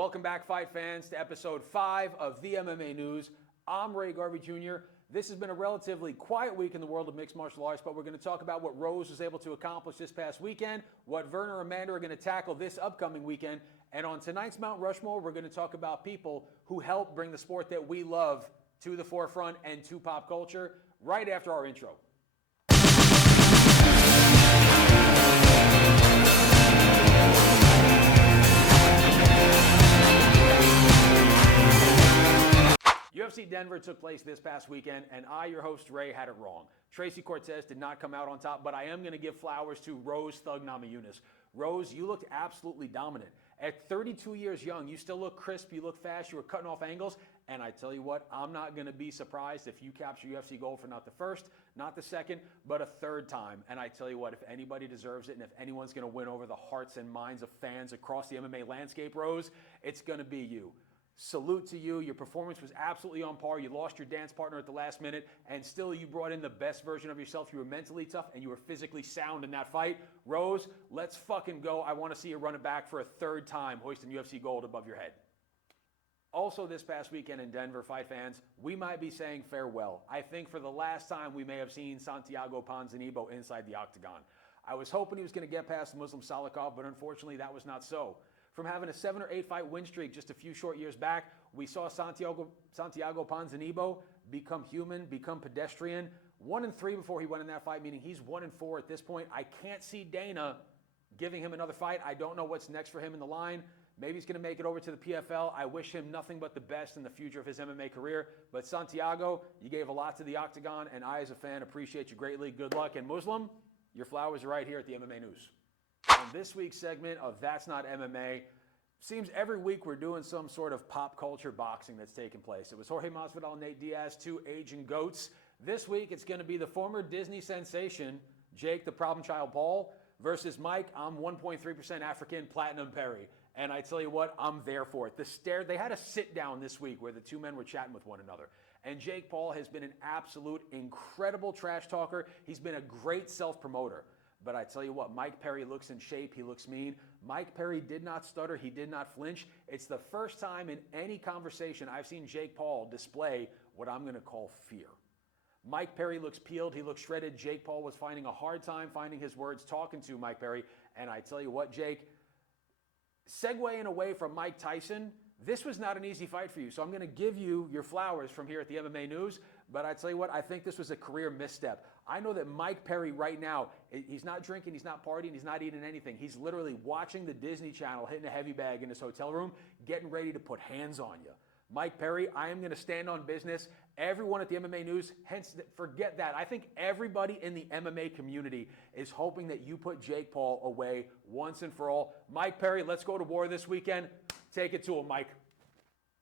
Welcome back, fight fans, to episode 5 of the MMA News. I'm Ray Garvey Jr. This has been a relatively quiet week in the world of mixed martial arts, but we're going to talk about what Rose was able to accomplish this past weekend, what Werner and Amanda are going to tackle this upcoming weekend, and on tonight's Mount Rushmore, we're going to talk about people who helped bring the sport that we love to the forefront and to pop culture right after our intro. UFC Denver took place this past weekend, and I, your host, Ray, had it wrong. Tracycortez did not come out on top, but I am going to give flowers to Rose Thug Namajunas. Rose, you looked absolutely dominant. At 32 years young, you still look crisp, you look fast, you were cutting off angles, and I tell you what, I'm not going to be surprised if you capture UFC gold for not the first, not the second, but a third time. And I tell you what, if anybody deserves it, and if anyone's going to win over the hearts and minds of fans across the MMA landscape, Rose, it's going to be you. Salute to you. Your performance was absolutely on par. You lost your dance partner at the last minute, and still you brought in the best version of yourself. You were mentally tough, and you were physically sound in that fight. Rose, let's fucking go. I want to see you run it back for a third time, hoisting UFC gold above your head. Also this past weekend in Denver, fight fans, we might be saying farewell. I think for the last time we may have seen Santiago Ponzinibbio inside the octagon. I was hoping he was going to get past Muslim Salikov, but unfortunately that was not so. From having a 7 or 8 fight win streak just a few short years back, we saw Santiago Ponzinibbio become human, become pedestrian. 1-3 before he went in that fight, meaning he's 1-4 at this point. I can't see Dana giving him another fight. I don't know what's next for him in the line. Maybe he's going to make it over to the PFL. I wish him nothing but the best in the future of his MMA career. But Santiago, you gave a lot to the octagon, and I, as a fan, appreciate you greatly. Good luck. And Muslim, your flowers are right here at the MMA News. On this week's segment of That's Not MMA, seems every week we're doing some sort of pop culture boxing that's taking place. It was Jorge Masvidal and Nate Diaz, two aging goats. This week it's going to be the former Disney sensation, Jake the Problem Child Paul, versus Mike, I'm 1.3% African, Platinum Perry. And I tell you what, I'm there for it. They had a sit down this week where the two men were chatting with one another. And Jake Paul has been an absolute incredible trash talker. He's been a great self-promoter. But I tell you what, Mike Perry looks in shape, he looks mean. Mike Perry did not stutter, he did not flinch. It's the first time in any conversation I've seen Jake Paul display what I'm going to call fear. Mike Perry looks peeled, he looks shredded. Jake Paul was finding a hard time finding his words talking to Mike Perry. And I tell you what, Jake, segueing away from Mike Tyson, this was not an easy fight for you. So I'm going to give you your flowers from here at the MMA News. But I tell you what, I think this was a career misstep. I know that Mike Perry right now, he's not drinking, he's not partying, he's not eating anything. He's literally watching the Disney Channel, hitting a heavy bag in his hotel room, getting ready to put hands on you. Mike Perry, I am going to stand on business. Everyone at the MMA News, hence, forget that. I think everybody in the MMA community is hoping that you put Jake Paul away once and for all. Mike Perry, let's go to war this weekend. Take it to him, Mike.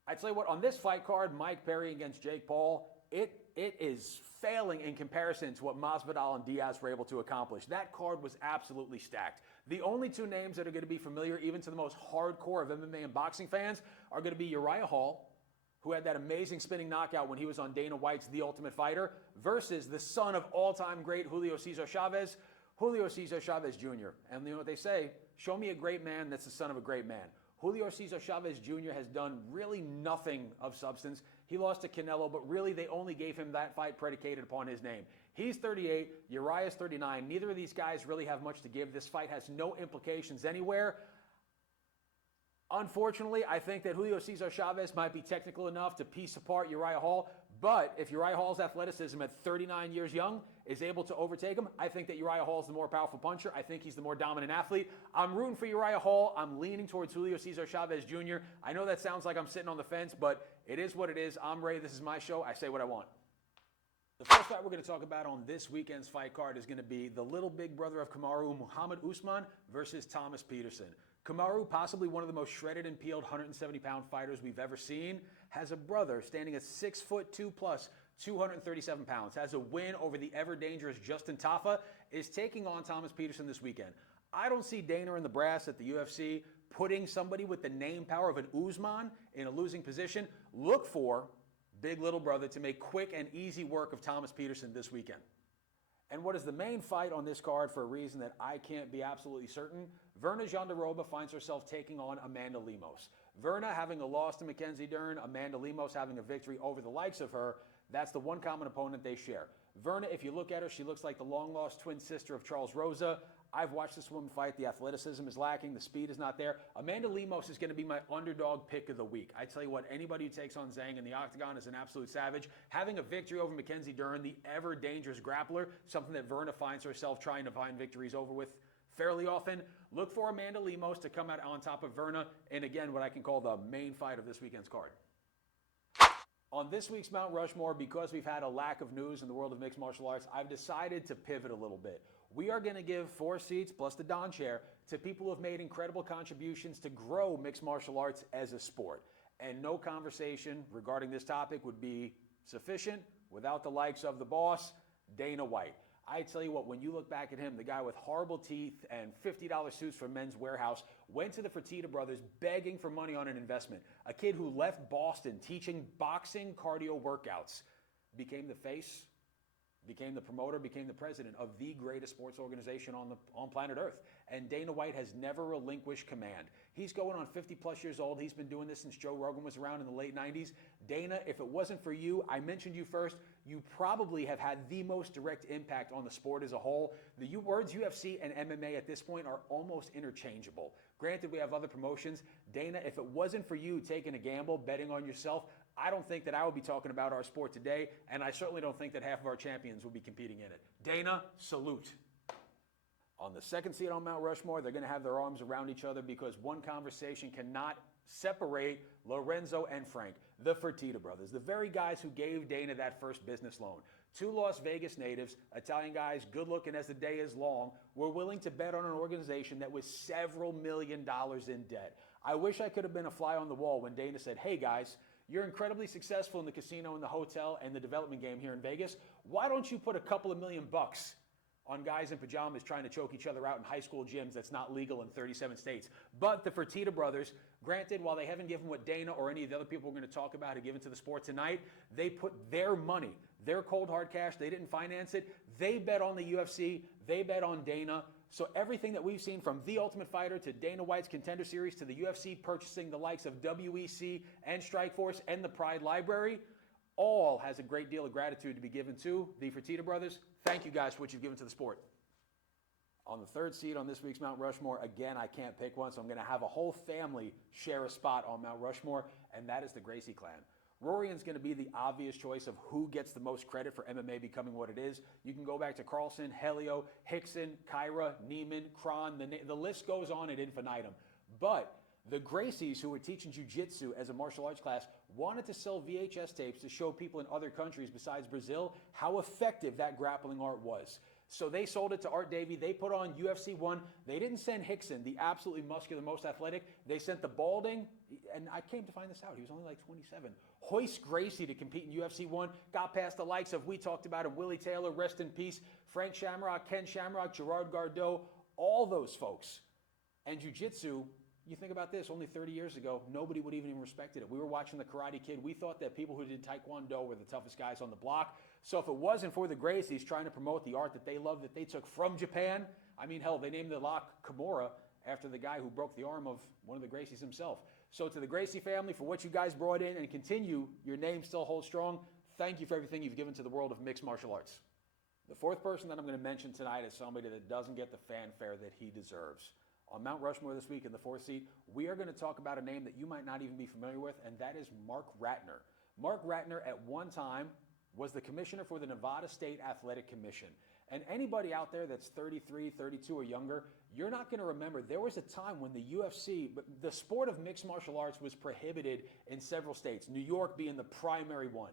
I tell you what, on this fight card, Mike Perry against Jake Paul, it is failing in comparison to what Masvidal and Diaz were able to accomplish. That card was absolutely stacked. The only two names that are going to be familiar, even to the most hardcore of MMA and boxing fans, are going to be Uriah Hall, who had that amazing spinning knockout when he was on Dana White's The Ultimate Fighter, versus the son of all-time great Julio Cesar Chavez, Julio Cesar Chavez Jr. And you know what they say? Show me a great man that's the son of a great man. Julio Cesar Chavez Jr. has done really nothing of substance. He lost to Canelo, but really they only gave him that fight predicated upon his name. He's 38, Uriah's 39. Neither of these guys really have much to give. This fight has no implications anywhere. Unfortunately, I think that Julio Cesar Chavez might be technical enough to piece apart Uriah Hall, but if Uriah Hall's athleticism at 39 years young is able to overtake him, I think that Uriah Hall is the more powerful puncher. I think he's the more dominant athlete. I'm rooting for Uriah Hall. I'm leaning towards Julio Cesar Chavez Jr. I know that sounds like I'm sitting on the fence, but it is what it is. I'm Ray. This is my show. I say what I want. The first fight we're going to talk about on this weekend's fight card is going to be the little big brother of Kamaru, Muhammad Usman, versus Thomas Peterson. Kamaru, possibly one of the most shredded and peeled 170-pound fighters we've ever seen, has a brother standing at 6'2" plus, 237 pounds, has a win over the ever-dangerous Justin Tafa, is taking on Thomas Peterson this weekend. I don't see Dana and the brass at the UFC putting somebody with the name power of an Usman in a losing position. Look for big little brother to make quick and easy work of Thomas Peterson this weekend. And what is the main fight on this card, for a reason that I can't be absolutely certain, Verna Jandaroba finds herself taking on Amanda Lemos. Verna having a loss to Mackenzie Dern, Amanda Lemos having a victory over the likes of her. That's the one common opponent they share. Verna, if you look at her, she looks like the long-lost twin sister of Charles Rosa. I've watched this woman fight. The athleticism is lacking. The speed is not there. Amanda Lemos is going to be my underdog pick of the week. I tell you what, anybody who takes on Zhang in the octagon is an absolute savage. Having a victory over Mackenzie Dern, the ever-dangerous grappler, something that Verna finds herself trying to find victories over with fairly often. Look for Amanda Lemos to come out on top of Verna in, again, what I can call the main fight of this weekend's card. On this week's Mount Rushmore, because we've had a lack of news in the world of mixed martial arts, I've decided to pivot a little bit. We are going to give 4 seats, plus the Don chair, to people who have made incredible contributions to grow mixed martial arts as a sport. And no conversation regarding this topic would be sufficient without the likes of the boss, Dana White. I tell you what, when you look back at him, the guy with horrible teeth and $50 suits from Men's Warehouse went to the Fertitta brothers begging for money on an investment. A kid who left Boston teaching boxing cardio workouts, became the face, became the promoter, became the president of the greatest sports organization on planet Earth. And Dana White has never relinquished command. He's going on 50 plus years old. He's been doing this since Joe Rogan was around in the late 90s. Dana, if it wasn't for you, I mentioned you first, you probably have had the most direct impact on the sport as a whole. The words UFC and MMA at this point are almost interchangeable. Granted, we have other promotions. Dana, if it wasn't for you taking a gamble, betting on yourself, I don't think that I would be talking about our sport today, and I certainly don't think that half of our champions would be competing in it. Dana, salute. On the second seat on Mount Rushmore, they're going to have their arms around each other because one conversation cannot separate Lorenzo and Frank, the Fertitta brothers, the very guys who gave Dana that first business loan. 2 Las Vegas natives, Italian guys, good looking as the day is long, were willing to bet on an organization that was several $1 million in debt. I wish I could have been a fly on the wall when Dana said, hey guys, you're incredibly successful in the casino and the hotel and the development game here in Vegas. Why don't you put a couple of $1 million on guys in pajamas trying to choke each other out in high school gyms that's not legal in 37 states? But the Fertitta brothers, granted, while they haven't given what Dana or any of the other people we're going to talk about have given to the sport tonight, they put their money, their cold hard cash, they didn't finance it. They bet on the UFC, they bet on Dana. So everything that we've seen from The Ultimate Fighter to Dana White's Contender Series to the UFC purchasing the likes of WEC and Strikeforce and the Pride Library, all has a great deal of gratitude to be given to the Fertitta brothers. Thank you guys for what you've given to the sport. On the third seat on this week's Mount Rushmore, again, I can't pick one, so I'm going to have a whole family share a spot on Mount Rushmore, and that is the Gracie clan. Rorian's going to be the obvious choice of who gets the most credit for MMA becoming what it is. You can go back to Carlson, Helio, Hickson, Kyra, Neiman, Kron, the list goes on ad infinitum. But the Gracies, who were teaching jiu-jitsu as a martial arts class, wanted to sell VHS tapes to show people in other countries besides Brazil how effective that grappling art was. So they sold it to Art Davie. They put on UFC 1. They didn't send Hickson, the absolutely muscular, most athletic. They sent the balding, and I came to find this out, he was only like 27. Hoist Gracie to compete in UFC 1. Got past the likes of, we talked about him, Willie Taylor, rest in peace, Frank Shamrock, Ken Shamrock, Gerard Gardeau, all those folks. And jiu-jitsu, you think about this, only 30 years ago, nobody would even respected it. We were watching the Karate Kid. We thought that people who did Taekwondo were the toughest guys on the block. So if it wasn't for the Gracies trying to promote the art that they love, that they took from Japan, I mean, hell, they named the lock Kimura after the guy who broke the arm of one of the Gracies himself. So to the Gracie family, for what you guys brought in and continue, your name still holds strong. Thank you for everything you've given to the world of mixed martial arts. The fourth person that I'm going to mention tonight is somebody that doesn't get the fanfare that he deserves. On Mount Rushmore this week in the fourth seat, we are going to talk about a name that you might not even be familiar with, and that is Mark Ratner. Mark Ratner at one time was the commissioner for the Nevada State Athletic Commission. And anybody out there that's 33, 32 or younger, you're not going to remember there was a time when the UFC, the sport of mixed martial arts, was prohibited in several states, New York being the primary one.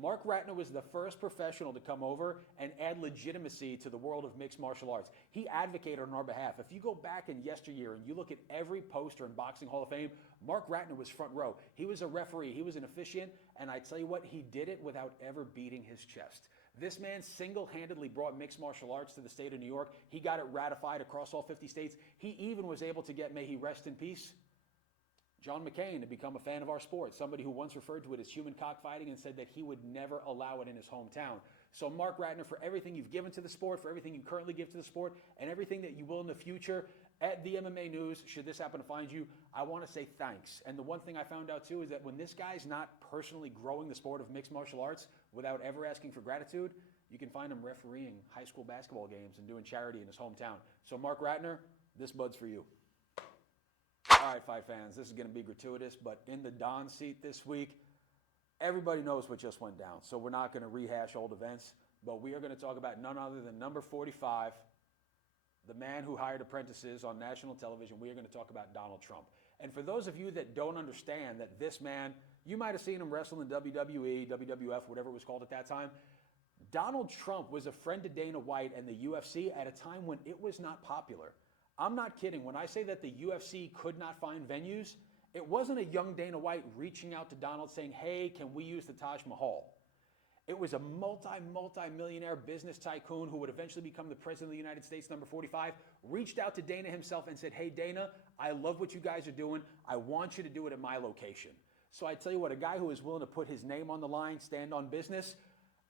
Mark Ratner was the first professional to come over and add legitimacy to the world of mixed martial arts. He advocated on our behalf. If you go back in yesteryear and you look at every poster in Boxing Hall of Fame, Mark Ratner was front row. He was a referee. He was an officiant. And I tell you what, he did it without ever beating his chest. This man single-handedly brought mixed martial arts to the state of New York. He got it ratified across all 50 states. He even was able to get, may he rest in peace, John McCain to become a fan of our sport, somebody who once referred to it as human cockfighting and said that he would never allow it in his hometown. So Mark Ratner, for everything you've given to the sport, for everything you currently give to the sport, and everything that you will in the future, at the MMA News. Should this happen to find you, I want to say thanks. And the one thing I found out too is that when this guy's not personally growing the sport of mixed martial arts without ever asking for gratitude, you can find him refereeing high school basketball games and doing charity in his hometown. So Mark Ratner, this bud's for you. All right, fight fans, this is going to be gratuitous, but in the Don seat this week, everybody knows what just went down. So we're not going to rehash old events, but we are going to talk about none other than number 45, the man who hired apprentices on national television. We are going to talk about Donald Trump. And for those of you that don't understand that this man, you might have seen him wrestle in WWE, WWF, whatever it was called at that time. Donald Trump was a friend to Dana White and the UFC at a time when it was not popular. I'm not kidding. When I say that the UFC could not find venues, it wasn't a young Dana White reaching out to Donald saying, hey, can we use the Taj Mahal? It was a multi-millionaire business tycoon who would eventually become the president of the United States, number 45, reached out to Dana himself and said, hey, Dana, I love what you guys are doing. I want you to do it at my location. So I tell you what, a guy who is willing to put his name on the line, stand on business,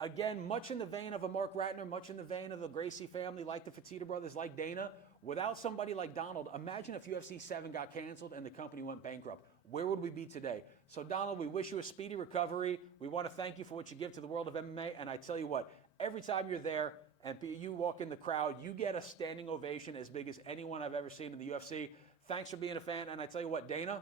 again, much in the vein of a Mark Ratner, much in the vein of the Gracie family, like the Fertitta brothers, like Dana, without somebody like Donald, imagine if UFC 7 got canceled and the company went bankrupt. Where would we be today? So Donald, we wish you a speedy recovery. We want to thank you for what you give to the world of MMA. And I tell you what, every time you're there and you walk in the crowd, you get a standing ovation as big as anyone I've ever seen in the UFC. Thanks for being a fan. And I tell you what, Dana,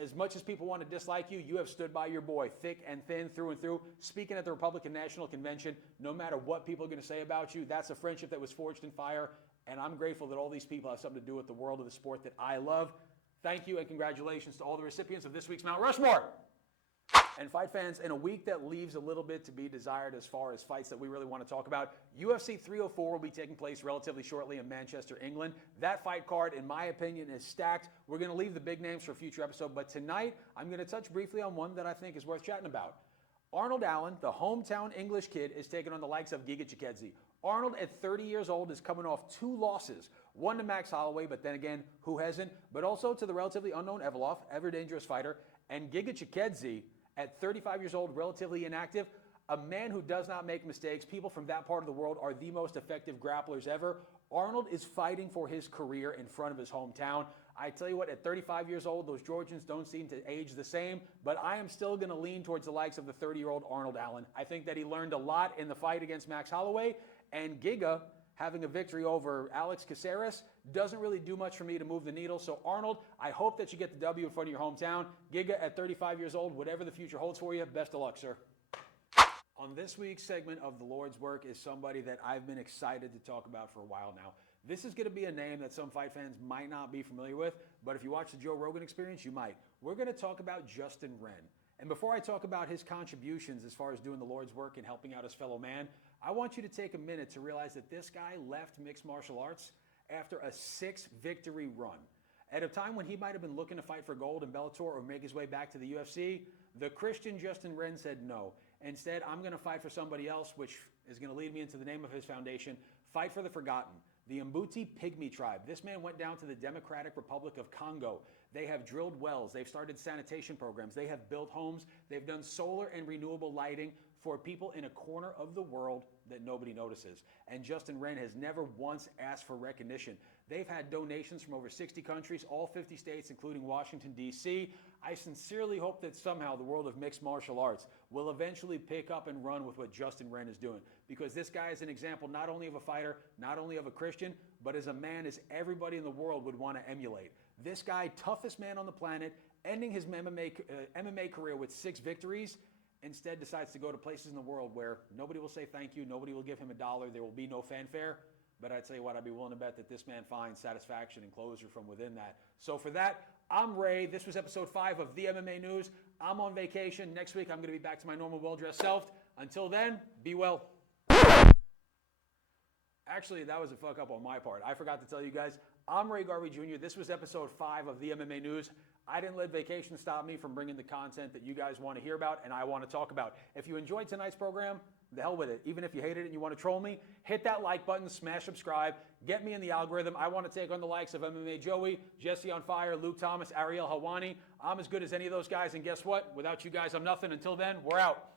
as much as people want to dislike you, you have stood by your boy thick and thin, through and through. Speaking at the Republican National Convention, no matter what people are going to say about you, that's a friendship that was forged in fire. And I'm grateful that all these people have something to do with the world of the sport that I love. Thank you and congratulations to all the recipients of this week's Mount Rushmore. And fight fans, in a week that leaves a little bit to be desired as far as fights that we really want to talk about, UFC 304 will be taking place relatively shortly in Manchester, England. That fight card, in my opinion, is stacked. We're going to leave the big names for a future episode, but tonight I'm going to touch briefly on one that I think is worth chatting about. Arnoldallen, the hometown English kid, is taking on the likes of Gigachikadze. Arnold, at 30 years old, is coming off 2 losses. One to Max Holloway, but then again, who hasn't? But also to the relatively unknown Evloff, ever dangerous fighter. And Gigachikadze, at 35 years old, relatively inactive, a man who does not make mistakes. People from that part of the world are the most effective grapplers ever. Arnold is fighting for his career in front of his hometown. I tell you what, at 35 years old, those Georgians don't seem to age the same, but I am still going to lean towards the likes of the 30-year-old Arnoldallen. I think that he learned a lot in the fight against Max Holloway, and Giga, having a victory over Alexpereira, doesn't really do much for me to move the needle. So Arnold, I hope that you get the W in front of your hometown. Giga, at 35 years old, whatever the future holds for you, best of luck, sir. On this week's segment of The Lord's Work is somebody that I've been excited to talk about for a while now. This is going to be a name that some fight fans might not be familiar with, but if you watch the Joe Rogan Experience, you might. We're going to talk about JustinWren. And before I talk about his contributions as far as doing the Lord's work and helping out his fellow man, I want you to take a minute to realize that this guy left mixed martial arts after a 6-victory run. At a time when he might have been looking to fight for gold in Bellator or make his way back to the UFC, the Christian JustinWren said no. Instead, I'm going to fight for somebody else, which is going to lead me into the name of his foundation, Fight for the Forgotten, the Mbuti Pygmy tribe. This man went down to the Democratic Republic of Congo. They have drilled wells. They've started sanitation programs. They have built homes. They've done solar and renewable lighting for people in a corner of the world that nobody notices. And JustinWren has never once asked for recognition. They've had donations from over 60 countries, all 50 states, including Washington, D.C. I sincerely hope that somehow the world of mixed martial arts will eventually pick up and run with what JustinWren is doing. Because this guy is an example not only of a fighter, not only of a Christian, but as a man as everybody in the world would want to emulate. This guy, toughest man on the planet, ending his MMA career with 6 victories, instead decides to go to places in the world where nobody will say thank you, nobody will give him $1, there will be no fanfare. But I tell you what, I'd be willing to bet that this man finds satisfaction and closure from within that. So for that, I'm Ray. This was episode 5 of the MMA News. I'm on vacation. Next week, I'm going to be back to my normal well-dressed self. Until then, be well. Actually, that was a fuck up on my part. I forgot to tell you guys, I'm Ray Garvey Jr. This was episode 5 of the MMA News. I didn't let vacation stop me from bringing the content that you guys want to hear about and I want to talk about. If you enjoyed tonight's program, the hell with it. Even if you hated it and you want to troll me, hit that like button, smash subscribe, get me in the algorithm. I want to take on the likes of MMA Joey, Jesse on Fire, Luke Thomas, Ariel Hawani. I'm as good as any of those guys, and guess what? Without you guys, I'm nothing. Until then, we're out.